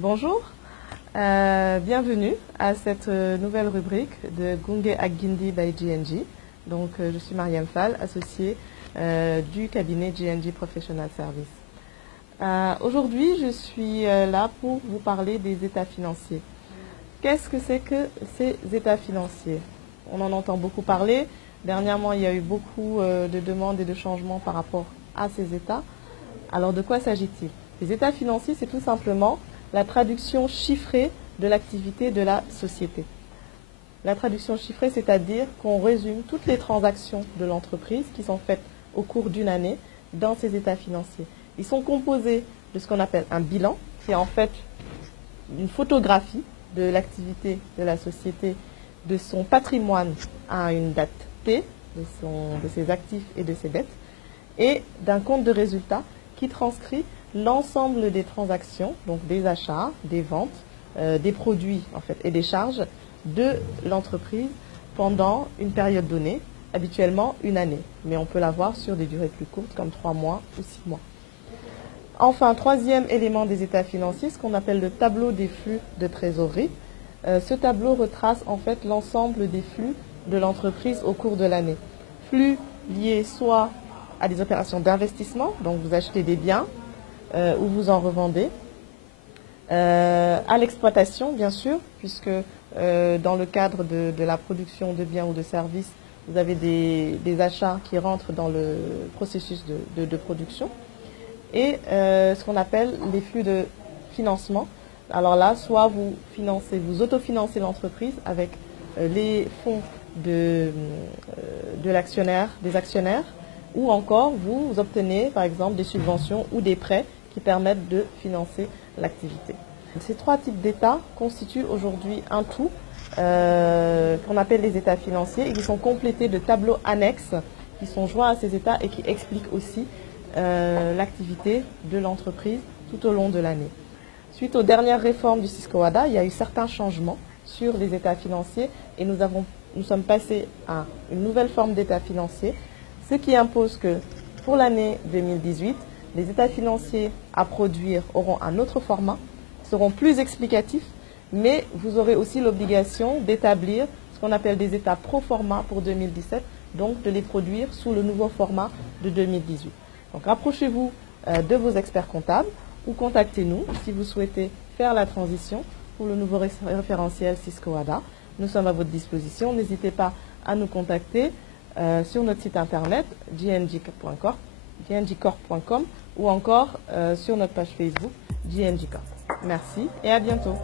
Bonjour, bienvenue à cette nouvelle rubrique de Gunge Agindi by GNG. Donc, je suis Mariam Fall, associée du cabinet GNG Professional Service. Aujourd'hui, je suis là pour vous parler des états financiers. Qu'est-ce que c'est que ces états financiers? On en entend beaucoup parler. Dernièrement, il y a eu beaucoup de demandes et de changements par rapport à ces états. Alors, de quoi s'agit-il? Les états financiers, c'est tout simplement la traduction chiffrée de l'activité de la société. La traduction chiffrée, c'est-à-dire qu'on résume toutes les transactions de l'entreprise qui sont faites au cours d'une année dans ces états financiers. Ils sont composés de ce qu'on appelle un bilan, qui est en fait une photographie de l'activité de la société, de son patrimoine à une date T, de ses actifs et de ses dettes, et d'un compte de résultat qui transcrit l'ensemble des transactions, donc des achats, des ventes, des produits en fait, et des charges de l'entreprise pendant une période donnée, habituellement une année. Mais on peut l'avoir sur des durées plus courtes comme 3 mois ou 6 mois. Enfin, troisième élément des états financiers, ce qu'on appelle le tableau des flux de trésorerie. Ce tableau retrace en fait l'ensemble des flux de l'entreprise au cours de l'année. Flux liés soit à des opérations d'investissement, donc vous achetez des biens, ou vous en revendez, à l'exploitation bien sûr, puisque dans le cadre de la production de biens ou de services, vous avez des achats qui rentrent dans le processus de production, et ce qu'on appelle les flux de financement. Alors là, soit vous autofinancez l'entreprise avec les fonds de l'actionnaire, des actionnaires, ou encore vous obtenez par exemple des subventions ou des prêts qui permettent de financer l'activité. Ces trois types d'états constituent aujourd'hui un tout qu'on appelle les états financiers et qui sont complétés de tableaux annexes qui sont joints à ces états et qui expliquent aussi l'activité de l'entreprise tout au long de l'année. Suite aux dernières réformes du Cisco-WADA, il y a eu certains changements sur les états financiers et nous sommes passés à une nouvelle forme d'état financier, ce qui impose que pour l'année 2018, les états financiers à produire auront un autre format, seront plus explicatifs, mais vous aurez aussi l'obligation d'établir ce qu'on appelle des états pro forma pour 2017, donc de les produire sous le nouveau format de 2018. Donc rapprochez-vous de vos experts comptables ou contactez-nous si vous souhaitez faire la transition pour le nouveau référentiel Cisco-WADA. Nous sommes à votre disposition. N'hésitez pas à nous contacter sur notre site internet gnjcorp.com ou encore sur notre page Facebook GNG Corp. Merci et à bientôt.